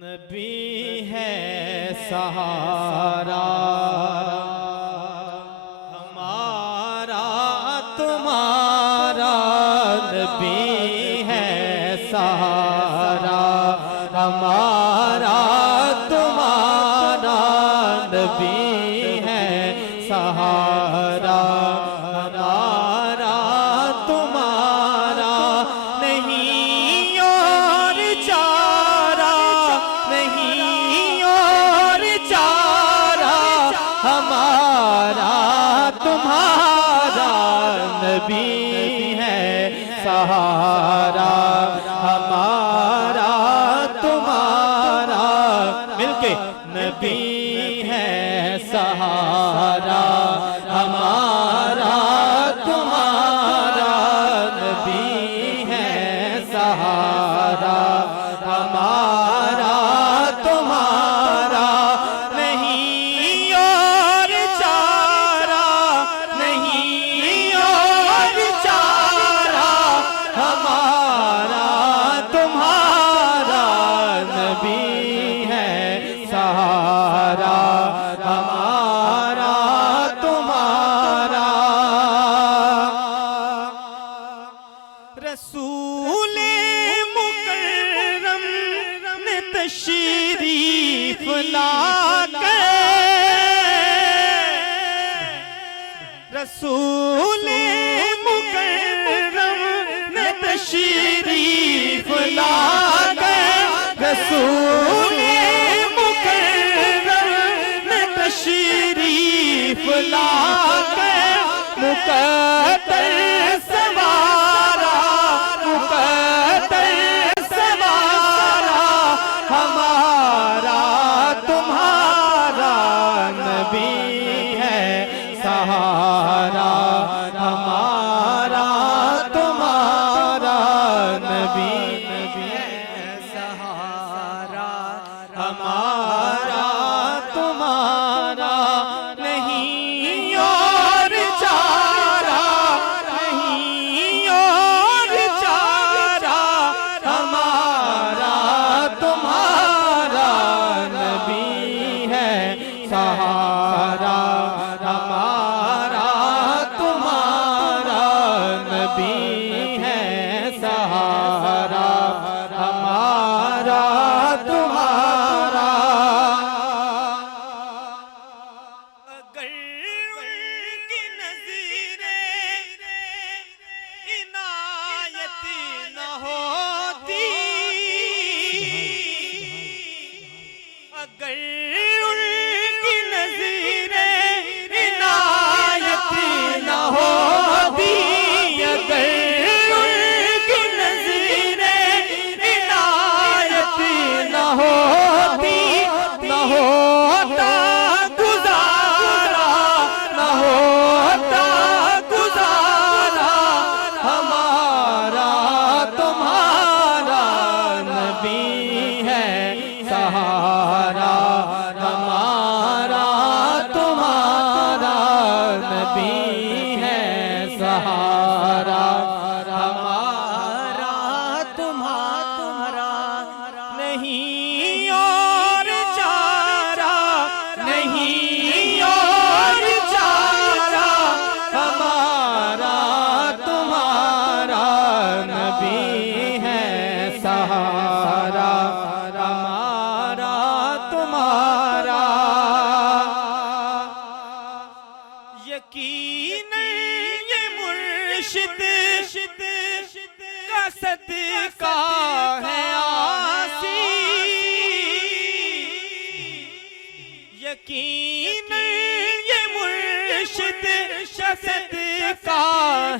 नबी है सहारा हमारा तुम्हारा, नबी है सहारा हमारा तुम्हारा, नबी है सहारा हमारा तुम्हारा, नहीं और चारा, नहीं और चारा, हमारा तुम्हारा, नबी है सहारा हमारा तुम्हारा, मिलके नबी है सहारा हमारा तुम्हारा, नबी है सहारा हमारा तुम्हारा, नहीं और चारा, नहीं और चारा, हमारा तुम्हारा, नबी है सहारा हमारा तुम्हारा। रसूले मुकर्रम ने तशरीफ लाकर, रसूले मुकर्रम ने तशरीफ लाकर, रसूले मुकर्रम ने तशरीफ लाकर, मुकद्दर सवारा, मुकद्दर सवारा, हमारा तुम्हारा, नबी है सहारा हमारा तुम्हारा, नबी है सहारा हमारा तुम्हारा, नहीं और चारा, नहीं और चारा, हमारा तुम्हारा, नबी है सहारा हमारा तुम्हारा, नबी है सहारा हमारा तुम्हारा। अगर उनकी नज़रें इनायत न होती, अगर उनकी नज़रें इनायत न होती, अगर उनकी नज़रें इनायत न होती, न होता गुजारा, न होता गुजारा, हमारा तुम्हारा, नबी है सहारा हमारा तुम्हारा, नबी है सहारा हमारा तुम्हारा, नहीं और चारा, नहीं और चारा, हमारा तुम्हारा, नबी है सहारा हमारा तुम्हारा। यकीन ये मुर्शिद का सदका है आसी, यकीन ये मुर्शिद का सदका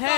है